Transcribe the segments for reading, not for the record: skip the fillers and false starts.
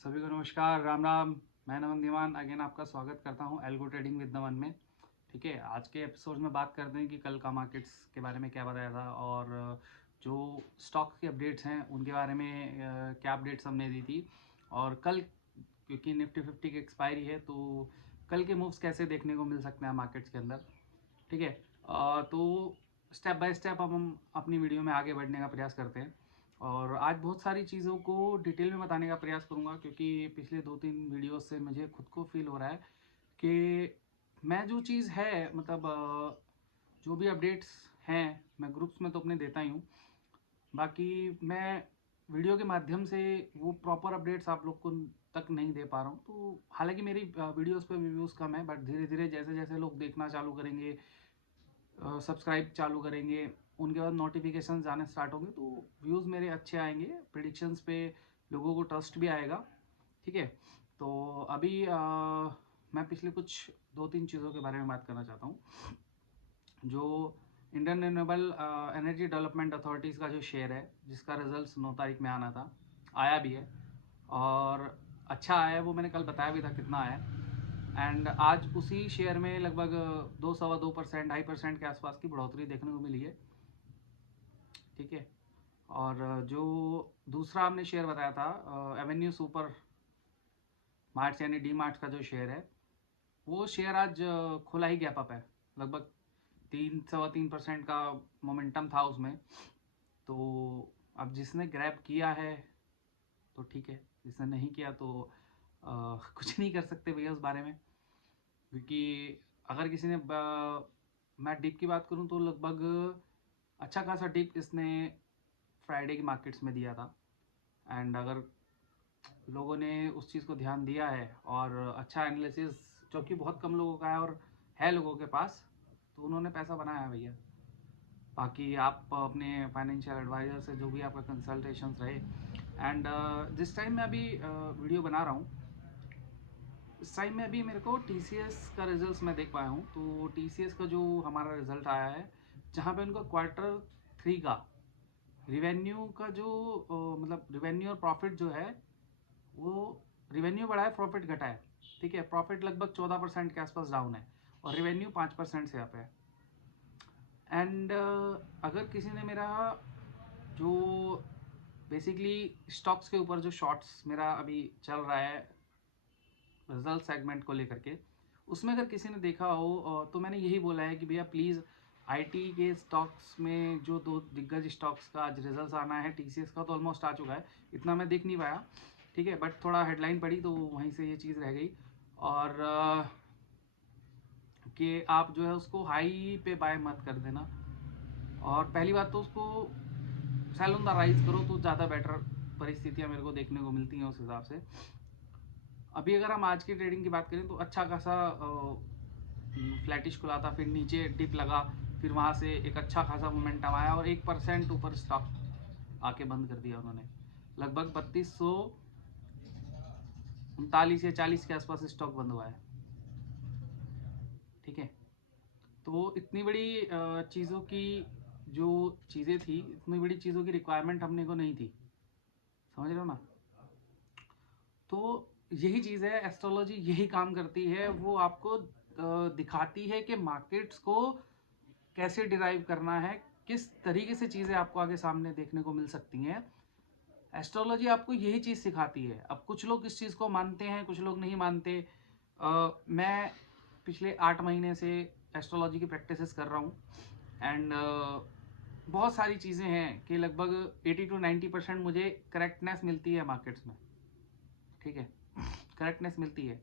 सभी को नमस्कार, राम राम। मैं नमन दीवान अगेन आपका स्वागत करता हूं एल्गो ट्रेडिंग विद नमन में। ठीक है, आज के एपिसोड में बात करते हैं कि कल का मार्केट्स के बारे में क्या बताया था और जो स्टॉक की अपडेट्स हैं उनके बारे में क्या अपडेट्स हमने दी थी। और कल क्योंकि निफ्टी 50 की एक्सपायरी है तो कल के मूव्स कैसे देखने को मिल सकते हैं मार्केट्स के अंदर। ठीक है, तो स्टेप बाय स्टेप अब हम अपनी वीडियो में आगे बढ़ने का प्रयास करते हैं और आज बहुत सारी चीज़ों को डिटेल में बताने का प्रयास करूंगा क्योंकि पिछले 2-3 वीडियोस से मुझे खुद को फील हो रहा है कि मैं जो चीज़ है मतलब जो भी अपडेट्स हैं मैं ग्रुप्स में तो अपने देता ही हूँ। बाकी मैं वीडियो के माध्यम से वो प्रॉपर अपडेट्स आप लोग को तक नहीं दे पा रहा हूँ। तो हालांकि मेरी वीडियोस पे व्यूज़ कम है बट धीरे धीरे जैसे जैसे लोग देखना चालू करेंगे, सब्सक्राइब चालू करेंगे, उनके बाद नोटिफिकेशन आने स्टार्ट होंगे तो व्यूज़ मेरे अच्छे आएंगे, प्रिडिक्शंस पे लोगों को ट्रस्ट भी आएगा। ठीक है, तो अभी मैं पिछले कुछ 2-3 चीज़ों के बारे में बात करना चाहता हूँ। जो Indian renewable energy development authorities का जो शेयर है जिसका रिजल्ट 9 तारीख में आना था, आया भी है और अच्छा आया है। वो मैंने कल बताया भी था कितना आया है। एंड आज उसी शेयर में लगभग 2-2.25% 2.5% के आसपास की बढ़ोतरी देखने को मिली है। ठीक है, और जो दूसरा हमने शेयर बताया था एवेन्यू सुपर मार्ट्स यानी डी मार्ट्स का जो शेयर है, वो शेयर आज खुला ही गैप अप है। लगभग 3-3.25% का मोमेंटम था उसमें। तो अब जिसने ग्रैब किया है तो ठीक है, जिसने नहीं किया तो कुछ नहीं कर सकते भैया उस बारे में। क्योंकि अगर किसी ने मैं डिप की बात करूं तो लगभग अच्छा खासा डिप इसने फ्राइडे की मार्केट्स में दिया था। एंड अगर लोगों ने उस चीज़ को ध्यान दिया है और अच्छा एनालिसिस जो कि बहुत कम लोगों का है और है लोगों के पास, तो उन्होंने पैसा बनाया है भैया। बाकी आप अपने फाइनेंशियल एडवाइज़र से जो भी आपका कंसल्टेशन रहे। एंड जिस टाइम मैं अभी वीडियो बना रहा हूँ इस टाइम में अभी मेरे को TCS का रिजल्ट मैं देख पाया हूँ। तो TCS का जो हमारा रिजल्ट आया है जहाँ पे उनका Q3 का रिवेन्यू का जो मतलब रिवेन्यू और प्रॉफिट जो है वो रिवेन्यू बढ़ा है, प्रॉफिट घटा है। ठीक है, प्रॉफिट लगभग 14% के आसपास डाउन है और रिवेन्यू 5% से अप है। एंड अगर किसी ने मेरा जो बेसिकली स्टॉक्स के ऊपर जो शॉर्ट्स मेरा अभी चल रहा है रिजल्ट सेगमेंट को लेकर के, उसमें अगर किसी ने देखा हो तो मैंने यही बोला है कि भैया प्लीज़ IT के स्टॉक्स में जो 2 दिग्गज स्टॉक्स का आज रिजल्ट आना है, TCS का तो ऑलमोस्ट आ चुका है, इतना मैं देख नहीं पाया। ठीक है, बट थोड़ा हेडलाइन पढ़ी तो वहीं से ये चीज़ रह गई। और कि आप जो है उसको हाई पे बाय मत कर देना। और पहली बात तो उसको सेल ऑन द राइज करो तो ज़्यादा बेटर परिस्थितियाँ मेरे को देखने को मिलती हैं उस हिसाब से। अभी अगर हम आज की ट्रेडिंग की बात करें तो अच्छा खासा फ्लैटिश खुला था, फिर नीचे डिप लगा, फिर वहाँ से एक अच्छा खासा मोमेंटम आया और 1% ऊपर स्टॉक आके बंद कर दिया उन्होंने। लगभग 3239 या 40 के आसपास स्टॉक बंद हुआ है। ठीक है, तो इतनी बड़ी चीज़ों की जो चीज़ें थी, इतनी बड़ी चीज़ों की रिक्वायरमेंट हमने को नहीं थी, समझ रहे हो ना। तो यही चीज़ है, एस्ट्रोलॉजी यही काम करती है, वो आपको दिखाती है कि मार्केट्स को कैसे डिराइव करना है, किस तरीके से चीज़ें आपको आगे सामने देखने को मिल सकती हैं। एस्ट्रोलॉजी आपको यही चीज़ सिखाती है। अब कुछ लोग इस चीज़ को मानते हैं, कुछ लोग नहीं मानते। मैं पिछले 8 महीने से एस्ट्रोलॉजी की प्रैक्टिसेस कर रहा हूँ। एंड बहुत सारी चीज़ें हैं कि लगभग 80-90% मुझे करेक्टनेस मिलती है मार्केट्स में। ठीक है, करेक्टनेस मिलती है।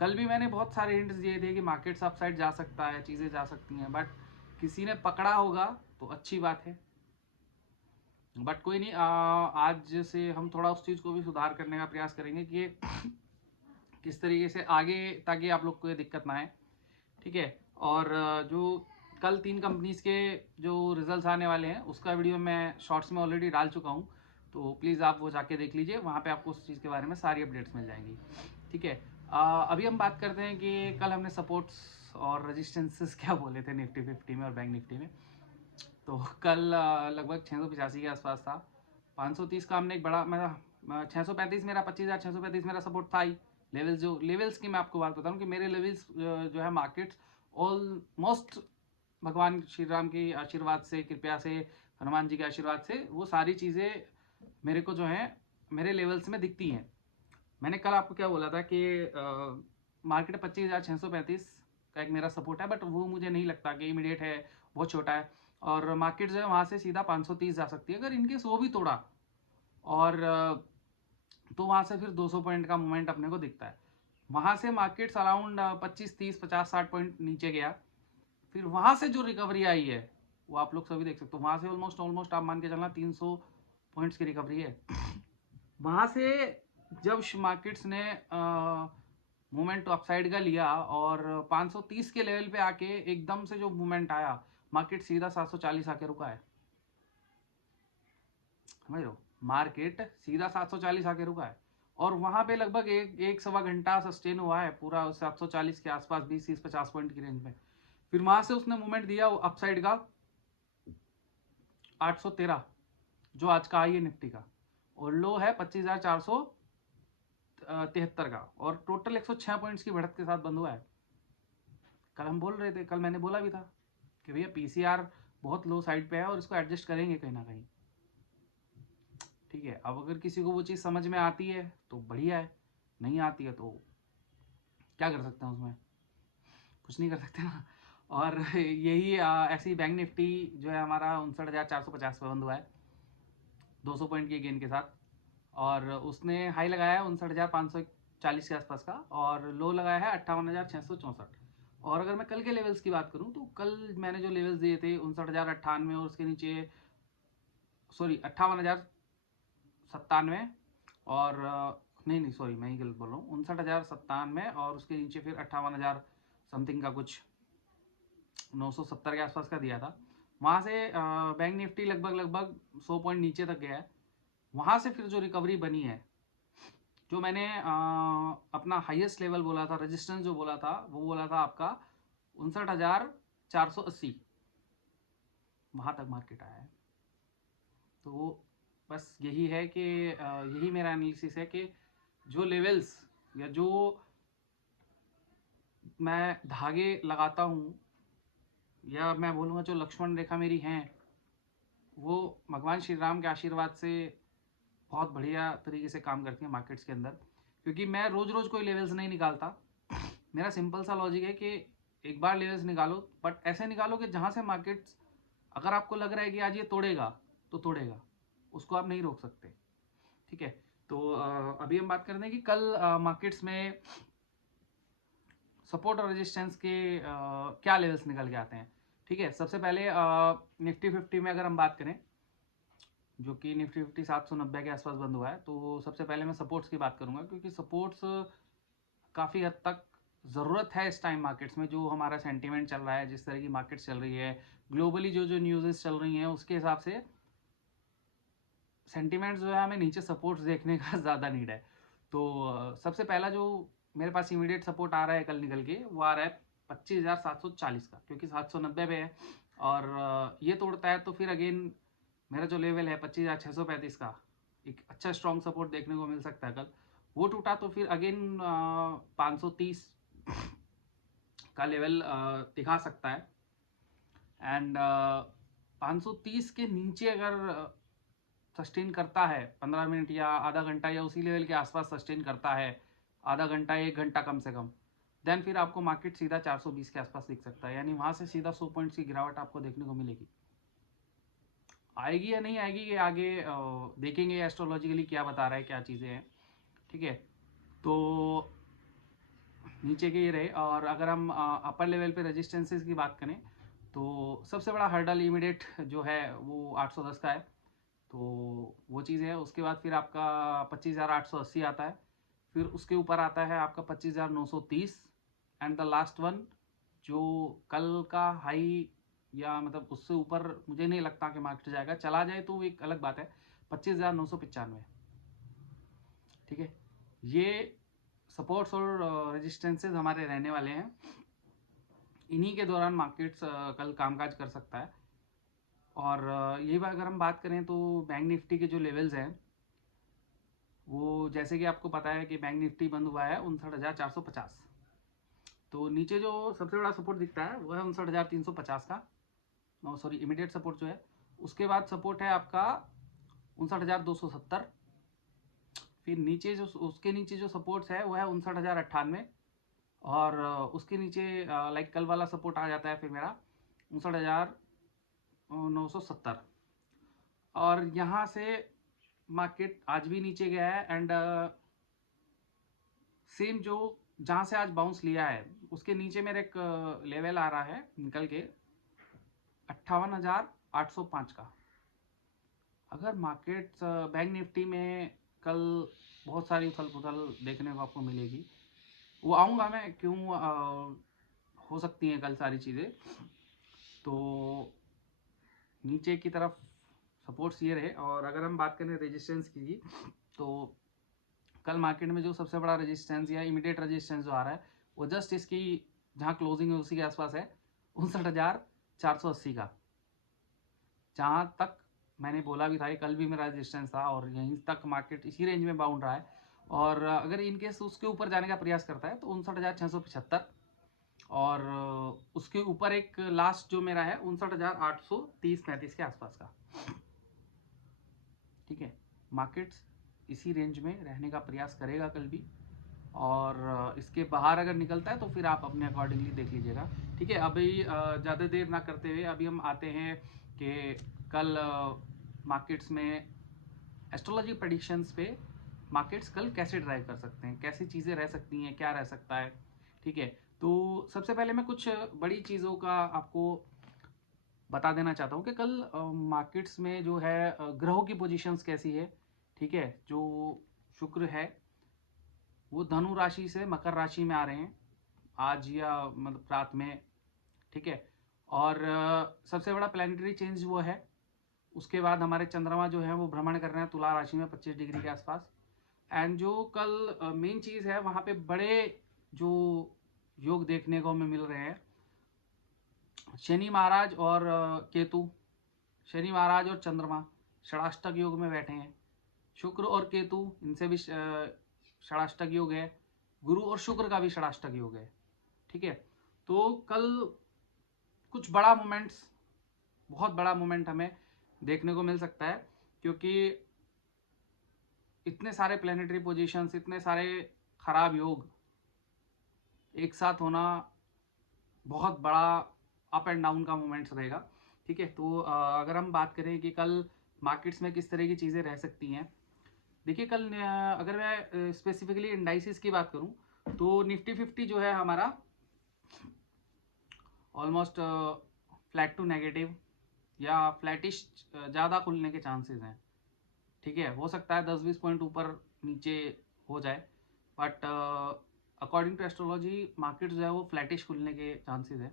कल भी मैंने बहुत सारे हिंट्स दिए थे कि मार्केट्स अप साइड जा सकता है, चीज़ें जा सकती हैं, बट किसी ने पकड़ा होगा तो अच्छी बात है। बट कोई नहीं, आज से हम थोड़ा उस चीज़ को भी सुधार करने का प्रयास करेंगे कि किस तरीके से आगे, ताकि आप लोग को ये दिक्कत ना आए। ठीक है, और जो कल 3 कंपनीज के जो रिजल्ट्स आने वाले हैं उसका वीडियो मैं शॉर्ट्स में ऑलरेडी डाल चुका हूँ। तो प्लीज़ आप वो जाके देख लीजिए, वहाँ पे आपको उस चीज़ के बारे में सारी अपडेट्स मिल जाएंगी। ठीक है, अभी हम बात करते हैं कि कल हमने सपोर्ट्स और रजिस्टेंसेस क्या बोले थे निफ्टी 50 में और बैंक निफ्टी में। तो कल लगभग 685 के आसपास था। 530 का हमने एक बड़ा, मैं 635 मेरा 25,635 मेरा सपोर्ट था ही। लेवल्स की मैं आपको बात बता रहा हूँ कि मेरे लेवल्स जो है मार्केट्स ऑलमोस्ट भगवान श्री राम के आशीर्वाद से, कृपया से, हनुमान जी के आशीर्वाद से वो सारी चीज़ें मेरे को जो है मेरे लेवल्स में दिखती हैं। मैंने कल आपको क्या बोला था कि मार्केट 25,635 का एक मेरा सपोर्ट है, बट वो मुझे नहीं लगता कि इमीडिएट है, बहुत छोटा है। और मार्केट जो है वहाँ से सीधा 530 जा सकती है अगर इनकेस वो भी तोड़ा, और तो वहाँ से फिर 200 पॉइंट का मूवमेंट अपने को दिखता है। वहाँ से मार्केट्स अराउंड 25, 30, 50, 60 पॉइंट नीचे गया। फिर वहाँ से जो रिकवरी आई है वो आप लोग सभी देख सकते हो। वहाँ से ऑलमोस्ट आप मान के चलना 300 पॉइंट्स की रिकवरी है। वहाँ से जब मार्केट्स ने मूवमेंट तो अपसाइड का लिया और 530 के लेवल पे आके एकदम से जो मूवमेंट आया, मार्केट सीधा 740 आके रुका है। समझ लो, मार्केट सीधा 740 आके रुका है और वहां पे लगभग एक सवा घंटा सस्टेन हुआ है पूरा 740 के आसपास, 20, 30, 50 पॉइंट की रेंज में। फिर वहां से उसने मूवमेंट दिया अपसाइड का 813, जो आज का हाई है निफ्टी का, और लो है 25,473 का, और टोटल 106 पॉइंट्स की बढ़त के साथ बंद हुआ है। कल हम बोल रहे थे, कल मैंने बोला भी था कि भैया पीसीआर बहुत लो साइड पे है और इसको एडजस्ट करेंगे कहीं ना कहीं। ठीक है, अब अगर किसी को वो चीज़ समझ में आती है तो बढ़िया है, नहीं आती है तो क्या कर सकते हैं उसमें, कुछ नहीं कर सकते ना। और यही ऐसी बैंक निफ्टी जो है हमारा 59,450 पे बंद हुआ है 200 पॉइंट के गेन के साथ, और उसने हाई लगाया है 59,540 के आसपास का, और लो लगाया है 58,664। और अगर मैं कल के लेवल्स की बात करूं तो कल मैंने जो लेवल्स दिए थे 59,098 और उसके नीचे, सॉरी 58,097, और नहीं सॉरी मैं ही गलत बोल रहा हूँ, 59,097 और उसके नीचे फिर 58,000 समथिंग का कुछ 970 के आसपास का दिया था। वहाँ से बैंक निफ्टी लगभग 100 पॉइंट नीचे तक गया है। वहाँ से फिर जो रिकवरी बनी है, जो मैंने अपना हाईएस्ट लेवल बोला था, रेजिस्टेंस जो बोला था वो बोला था आपका 59,480, वहाँ तक मार्केट आया है। तो बस यही है कि यही मेरा एनालिसिस है कि जो लेवल्स या जो मैं धागे लगाता हूँ, या मैं बोलूँगा जो लक्ष्मण रेखा मेरी हैं, वो भगवान श्री राम के आशीर्वाद से बहुत बढ़िया तरीके से काम करती है मार्केट्स के अंदर। क्योंकि मैं रोज़ रोज़ कोई लेवल्स नहीं निकालता। मेरा सिंपल सा लॉजिक है कि एक बार लेवल्स निकालो, बट ऐसे निकालो कि जहाँ से मार्केट्स, अगर आपको लग रहा है कि आज ये तोड़ेगा तो तोड़ेगा, उसको आप नहीं रोक सकते। ठीक है, तो अभी हम बात करते हैं कि कल मार्केट्स में सपोर्ट और रेजिस्टेंस के क्या लेवल्स निकल के आते हैं। ठीक है, सबसे पहले निफ्टी 50 में अगर हम बात करें, जो कि निफ्टी 50 790 के आसपास बंद हुआ है, तो सबसे पहले मैं सपोर्ट्स की बात करूंगा, क्योंकि सपोर्ट्स काफ़ी हद तक ज़रूरत है इस टाइम मार्केट्स में। जो हमारा सेंटीमेंट चल रहा है, जिस तरह की मार्केट्स चल रही है, ग्लोबली जो जो न्यूज़ चल रही हैं, उसके हिसाब से सेंटीमेंट्स जो है हमें नीचे सपोर्ट्स देखने का ज़्यादा नीड है। तो सबसे पहला जो मेरे पास इमीडिएट सपोर्ट आ रहा है कल निकल के, वो आ रहा है 25,740 का, क्योंकि 790 पे है, और ये तोड़ता है तो फिर अगेन मेरा जो लेवल है 25,635 का, एक अच्छा स्ट्रॉन्ग सपोर्ट देखने को मिल सकता है कल। वो टूटा तो फिर अगेन 530 का लेवल दिखा सकता है। एंड 530 के नीचे अगर सस्टेन करता है 15 मिनट या आधा घंटा या उसी लेवल के आसपास सस्टेन करता है, आधा घंटा 1 घंटा कम से कम, देन फिर आपको मार्केट सीधा 420 के आसपास दिख सकता है। यानी वहाँ से सीधा 100 पॉइंट्स की गिरावट आपको देखने को मिलेगी। आएगी या नहीं आएगी ये आगे देखेंगे एस्ट्रोलॉजिकली क्या बता रहा है, क्या चीज़ें हैं। ठीक है, तो नीचे के ये रहे। और अगर हम अपर लेवल पे रेजिस्टेंसेस की बात करें, तो सबसे बड़ा हर्डल इमीडिएट जो है वो 810 का है, तो वो चीज़ है। उसके बाद फिर आपका 25,880 आता है, फिर उसके ऊपर आता है आपका 25,930, एंड द लास्ट वन जो कल का हाई, या मतलब उससे ऊपर मुझे नहीं लगता कि मार्केट जाएगा, चला जाए तो एक अलग बात है, 25,995। ठीक है, ये सपोर्ट्स और रेजिस्टेंसेस हमारे रहने वाले हैं। इन्हीं के दौरान मार्केट्स कल कामकाज कर सकता है। और यही बात अगर हम बात करें तो बैंक निफ्टी के जो लेवल्स हैं जैसे कि आपको पता है कि बैंक निफ्टी बंद हुआ है 59,450। तो नीचे जो सबसे बड़ा सपोर्ट दिखता है वो है 59,350 का, सॉरी इमीडिएट सपोर्ट जो है। उसके बाद सपोर्ट है आपका 59,270। फिर नीचे जो उसके नीचे जो सपोर्ट्स है वो है 59,098। और उसके नीचे लाइक कल वाला सपोर्ट आ जाता है फिर मेरा 59,970। और यहाँ से मार्केट आज भी नीचे गया है एंड सेम जो जहाँ से आज बाउंस लिया है उसके नीचे मेरा एक लेवल आ रहा है निकल के 58,805 का। अगर मार्केट बैंक निफ्टी में कल बहुत सारी उथल पुथल देखने को आपको मिलेगी, वो आऊँगा मैं क्यों, हो सकती हैं कल सारी चीज़ें। तो नीचे की तरफ सपोर्ट्स ये रहे। और अगर हम बात करें रेजिस्टेंस की, तो कल मार्केट में जो सबसे बड़ा रेजिस्टेंस या इमीडिएट रेजिस्टेंस जो आ रहा है वो जस्ट इसकी जहाँ क्लोजिंग है उसी के आसपास है 59,480 का, जहाँ तक मैंने बोला भी था कि कल भी मेरा रेजिस्टेंस था और यहीं तक मार्केट इसी रेंज में बाउंड रहा है। और अगर इनकेस उसके ऊपर जाने का प्रयास करता है तो 59,675, और उसके ऊपर एक लास्ट जो मेरा है 59,830-35 के आसपास का। ठीक है, मार्केट्स इसी रेंज में रहने का प्रयास करेगा कल भी, और इसके बाहर अगर निकलता है तो फिर आप अपने अकॉर्डिंगली देख लीजिएगा। ठीक है, अभी ज़्यादा देर ना करते हुए अभी हम आते हैं कि कल मार्केट्स में एस्ट्रोलॉजी प्रेडिक्शंस पे मार्केट्स कल कैसे ड्राइव कर सकते हैं, कैसी चीज़ें रह सकती हैं, क्या रह सकता है। ठीक है, तो सबसे पहले मैं कुछ बड़ी चीज़ों का आपको बता देना चाहता हूँ कि कल मार्केट्स में जो है ग्रहों की पोजीशंस कैसी है। ठीक है, जो शुक्र है वो धनु राशि से मकर राशि में आ रहे हैं आज या मतलब रात में। ठीक है, और सबसे बड़ा प्लानिटरी चेंज वो है। उसके बाद हमारे चंद्रमा जो है वो भ्रमण कर रहे हैं तुला राशि में 25 डिग्री के आसपास। एंड जो कल मेन चीज़ है वहाँ पे बड़े जो योग देखने को हमें मिल रहे हैं, शनि महाराज और केतु, शनि महाराज और चंद्रमा षडाष्टक योग में बैठे हैं। शुक्र और केतु इनसे भी षडाष्टक योग है। गुरु और शुक्र का भी षडाष्टक योग है। ठीक है, तो कल कुछ बड़ा मोमेंट्स, बहुत बड़ा मोमेंट हमें देखने को मिल सकता है, क्योंकि इतने सारे प्लेनेटरी पोजीशंस, इतने सारे खराब योग एक साथ होना बहुत बड़ा अप एंड डाउन का मोमेंट्स रहेगा। ठीक है, तो अगर हम बात करें कि कल मार्केट्स में किस तरह की चीज़ें रह सकती हैं, देखिए कल अगर मैं स्पेसिफिकली इंडाइसिस की बात करूं तो निफ्टी 50 जो है हमारा ऑलमोस्ट फ्लैट टू नेगेटिव या फ्लैटिश ज़्यादा खुलने के चांसेस हैं। ठीक है, हो सकता है 10-20 पॉइंट ऊपर नीचे हो जाए, but according to astrology market जो है वो फ्लैटिश खुलने के चांसेस है।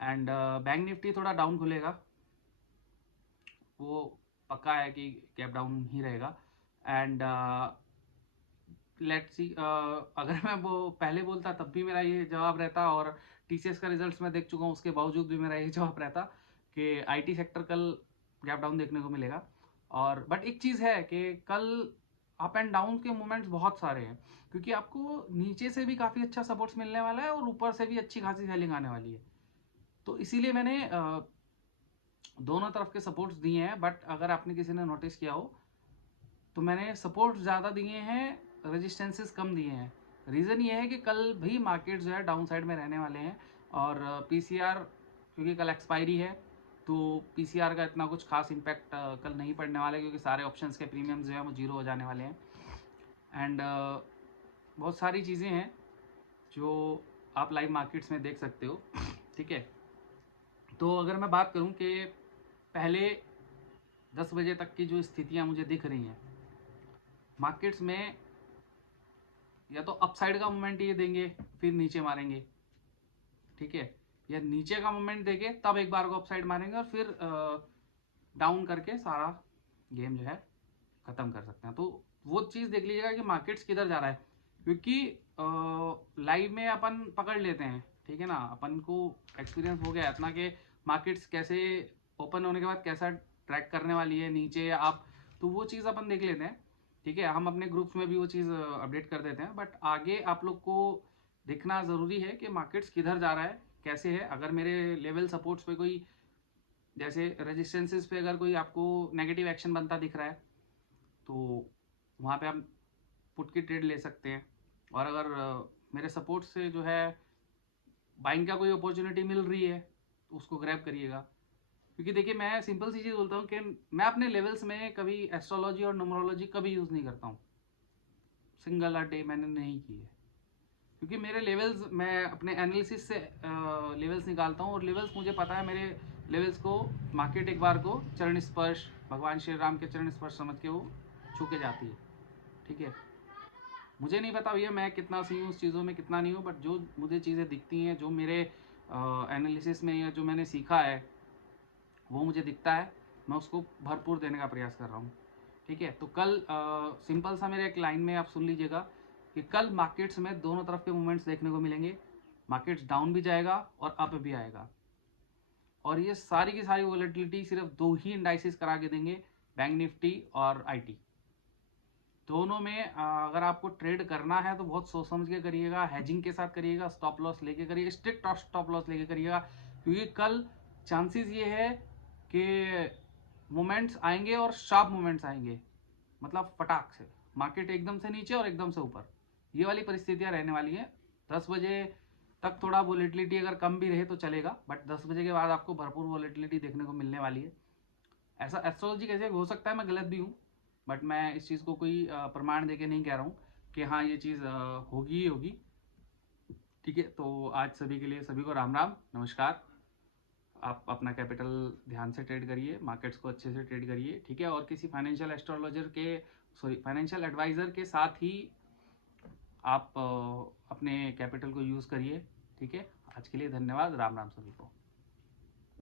एंड बैंक निफ्टी थोड़ा डाउन खुलेगा, वो पक्का है कि गैप डाउन ही रहेगा। एंड लेट्स सी, अगर मैं वो पहले बोलता तब भी मेरा ये जवाब रहता, और टीसीएस का रिजल्ट्स मैं देख चुका हूँ उसके बावजूद भी मेरा ये जवाब रहता कि आईटी सेक्टर कल गैप डाउन देखने को मिलेगा। और बट एक चीज़ है कि कल अप एंड डाउन के मोमेंट्स बहुत सारे हैं, क्योंकि आपको नीचे से भी काफ़ी अच्छा सपोर्ट्स मिलने वाला है और ऊपर से भी अच्छी खासी सेलिंग आने वाली है। तो इसीलिए मैंने दोनों तरफ के सपोर्ट्स दिए हैं। बट अगर आपने किसी ने नोटिस किया हो तो मैंने सपोर्ट ज़्यादा दिए हैं, रेजिस्टेंसेस कम दिए हैं। रीज़न ये है कि कल भी मार्केट जो है डाउन साइड में रहने वाले हैं, और पीसीआर क्योंकि कल एक्सपायरी है तो पीसीआर का इतना कुछ खास इम्पैक्ट कल नहीं पड़ने वाला है, क्योंकि सारे ऑप्शंस के प्रीमियम्स जो है वो जीरो हो जाने वाले हैं। एंड बहुत सारी चीज़ें हैं जो आप लाइव मार्केट्स में देख सकते हो। ठीक है, तो अगर मैं बात करूं कि पहले 10 बजे तक की जो स्थितियां मुझे दिख रही हैं मार्केट्स में, या तो अपसाइड का मोमेंट ये देंगे फिर नीचे मारेंगे। ठीक है, या नीचे का मोमेंट देंगे तब एक बार को अपसाइड मारेंगे और फिर डाउन करके सारा गेम जो है ख़त्म कर सकते हैं। तो वो चीज़ देख लीजिएगा कि मार्केट्स किधर जा रहा है, क्योंकि लाइव में अपन पकड़ लेते हैं। ठीक है ना, अपन को एक्सपीरियंस हो गया इतना कि मार्केट्स कैसे ओपन होने के बाद कैसा ट्रैक करने वाली है नीचे या आप, तो वो चीज़ अपन देख लेते हैं। ठीक है, हम अपने ग्रुप्स में भी वो चीज़ अपडेट कर देते हैं, बट आगे आप लोग को देखना ज़रूरी है कि मार्केट्स किधर जा रहा है, कैसे है। अगर मेरे लेवल सपोर्ट्स पे कोई, जैसे रेजिस्टेंसेस पे अगर कोई आपको नेगेटिव एक्शन बनता दिख रहा है तो वहाँ पे आप पुट की ट्रेड ले सकते हैं। और अगर मेरे सपोर्ट से जो है बाइंग का कोई अपॉर्चुनिटी मिल रही है तो उसको ग्रैब करिएगा। क्योंकि देखिए, मैं सिंपल सी चीज़ बोलता हूँ कि मैं अपने लेवल्स में कभी एस्ट्रोलॉजी और न्यूमरोलॉजी कभी यूज़ नहीं करता हूँ, सिंगल अ डे मैंने नहीं की है। क्योंकि मेरे लेवल्स, मैं अपने एनालिसिस से लेवल्स निकालता हूँ, और लेवल्स मुझे पता है, मेरे लेवल्स को मार्केट एक बार को चरण स्पर्श, भगवान श्री राम के चरण स्पर्श समझ के वो छू के जाती है। ठीक है, मुझे नहीं पता भैया मैं कितना सही हूँ उस चीज़ों में, कितना नहीं हूँ, बट जो मुझे चीज़ें दिखती हैं, जो मेरे एनालिसिस में या जो मैंने सीखा है वो मुझे दिखता है, मैं उसको भरपूर देने का प्रयास कर रहा हूँ। ठीक है, तो कल सिंपल सा मेरे एक लाइन में आप सुन लीजिएगा कि कल मार्केट्स में दोनों तरफ के मूवमेंट्स देखने को मिलेंगे। मार्केट्स डाउन भी जाएगा और अप भी आएगा, और ये सारी की सारी वॉलेटिलिटी सिर्फ दो ही इंडाइसिस करा के देंगे, बैंक निफ्टी और आईटी। दोनों में अगर आपको ट्रेड करना है तो बहुत सोच समझ के करिएगा, हैजिंग के साथ करिएगा, स्टॉप लॉस लेके करिएगा, स्ट्रिक्ट स्टॉप लॉस लेके करिएगा। क्योंकि कल चांसेस ये है कि मोमेंट्स आएंगे और शार्प मोमेंट्स आएंगे, मतलब फटाक से मार्केट एकदम से नीचे और एकदम से ऊपर, ये वाली परिस्थितियां रहने वाली हैं। 10 बजे तक थोड़ा वोलेटिलिटी अगर कम भी रहे तो चलेगा, बट 10 बजे के बाद आपको भरपूर वोलेटिलिटी देखने को मिलने वाली है। ऐसा एस्ट्रोलॉजी कैसे हो सकता है, मैं गलत भी हूँ, बट मैं इस चीज़ को कोई प्रमाण देके नहीं कह रहा हूँ कि हाँ ये चीज़ होगी ही होगी। ठीक है, तो आज सभी के लिए, सभी को राम राम नमस्कार। आप अपना कैपिटल ध्यान से ट्रेड करिए, मार्केट्स को अच्छे से ट्रेड करिए। ठीक है, और किसी फाइनेंशियल एस्ट्रोलॉजर के, सॉरी फाइनेंशियल एडवाइज़र के साथ ही आप अपने कैपिटल को यूज़ करिए। ठीक है, आज के लिए धन्यवाद, राम राम सभी।